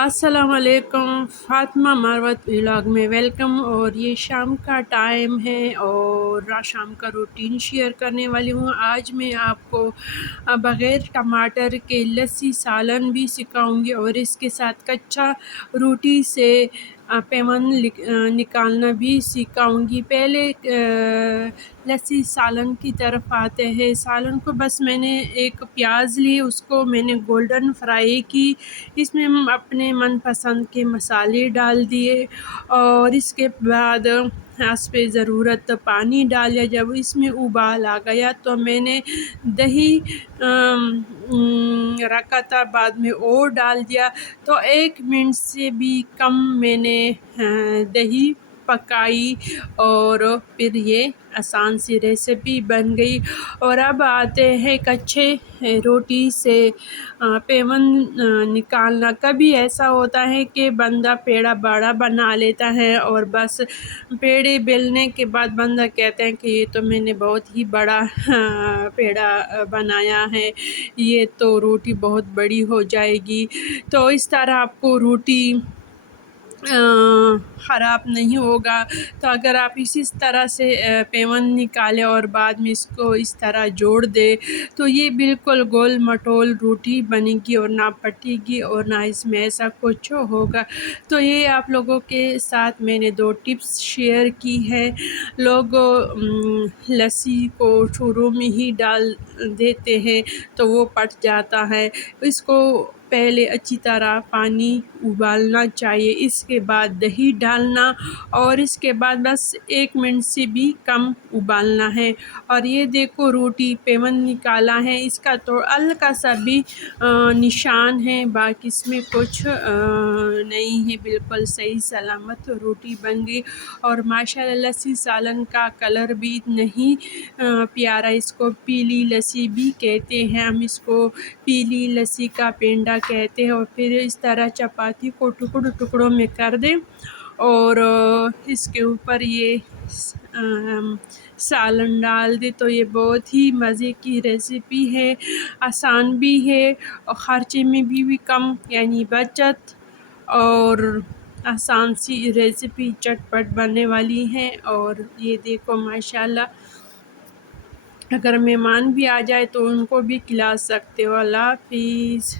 السلام علیکم، فاطمہ مروت ولاگ میں ویلکم۔ اور یہ شام کا ٹائم ہے اور شام کا روٹین شیئر کرنے والی ہوں۔ آج میں آپ کو بغیر ٹماٹر کے لسی سالن بھی سکھاؤں گی اور اس کے ساتھ کچا روٹی سے پیمن نکالنا بھی سکھاؤں گی۔ پہلے لسی سالن کی طرف آتے ہیں۔ سالن کو بس میں نے ایک پیاز لی، اس کو میں نے گولڈن فرائی کی۔ اس میں ہم اپنے من پسند کے مسالے ڈال دیے اور اس کے بعد اس پہ ضرورت پانی ڈالا۔ جب اس میں ابال آ گیا تو میں نے دہی رکھا تھا، بعد میں اور ڈال دیا۔ تو 1 منٹ سے بھی کم میں نے دہی پکائی اور پھر یہ آسان سی ریسیپی بن گئی۔ اور اب آتے ہیں کچے روٹی سے پیمن نکالنا۔ کبھی ایسا ہوتا ہے کہ بندہ پیڑا بڑا بنا لیتا ہے اور بس پیڑے بیلنے کے بعد بندہ کہتا ہے کہ یہ تو میں نے بہت ہی بڑا پیڑا بنایا ہے، یہ تو روٹی بہت بڑی ہو جائے گی۔ تو اس طرح آپ کو روٹی خراب نہیں ہوگا۔ تو اگر آپ اسی طرح سے پیمن نکالے اور بعد میں اس کو اس طرح جوڑ دے تو یہ بالکل گول مٹول روٹی بنے گی اور نہ پھٹے گی اور نہ اس میں ایسا کچھ ہوگا۔ تو یہ آپ لوگوں کے ساتھ میں نے 2 ٹپس شیئر کی ہیں۔ لوگ لسی کو شروع میں ہی ڈال دیتے ہیں تو وہ پھٹ جاتا ہے۔ اس کو پہلے اچھی طرح پانی ابالنا چاہیے، اس کے بعد دہی ڈالنا اور اس کے بعد بس 1 منٹ سے بھی کم ابالنا ہے۔ اور یہ دیکھو روٹی پیمن نکالا ہے، اس کا تو ہلکا سا بھی نشان ہے، باقی اس میں کچھ نہیں ہے، بالکل صحیح سلامت روٹی بن گئی۔ اور ماشاءاللہ لسی سالن کا کلر بھی نہیں پیارا، اس کو پیلی لسی بھی کہتے ہیں، ہم اس کو پیلی لسی کا پینڈا کہتے ہیں۔ اور پھر اس طرح چپاتی کو ٹکڑوں میں کر دیں اور اس کے اوپر یہ سالن ڈال دے تو یہ بہت ہی مزے کی ریسیپی ہے، آسان بھی ہے اور خرچے میں بھی کم، یعنی بچت، اور آسان سی ریسیپی چٹ پٹ بننے والی ہے۔ اور یہ دیکھو ماشاءاللہ اگر مہمان بھی آ جائے تو ان کو بھی کھلا سکتے ہو۔ اللہ حافظ۔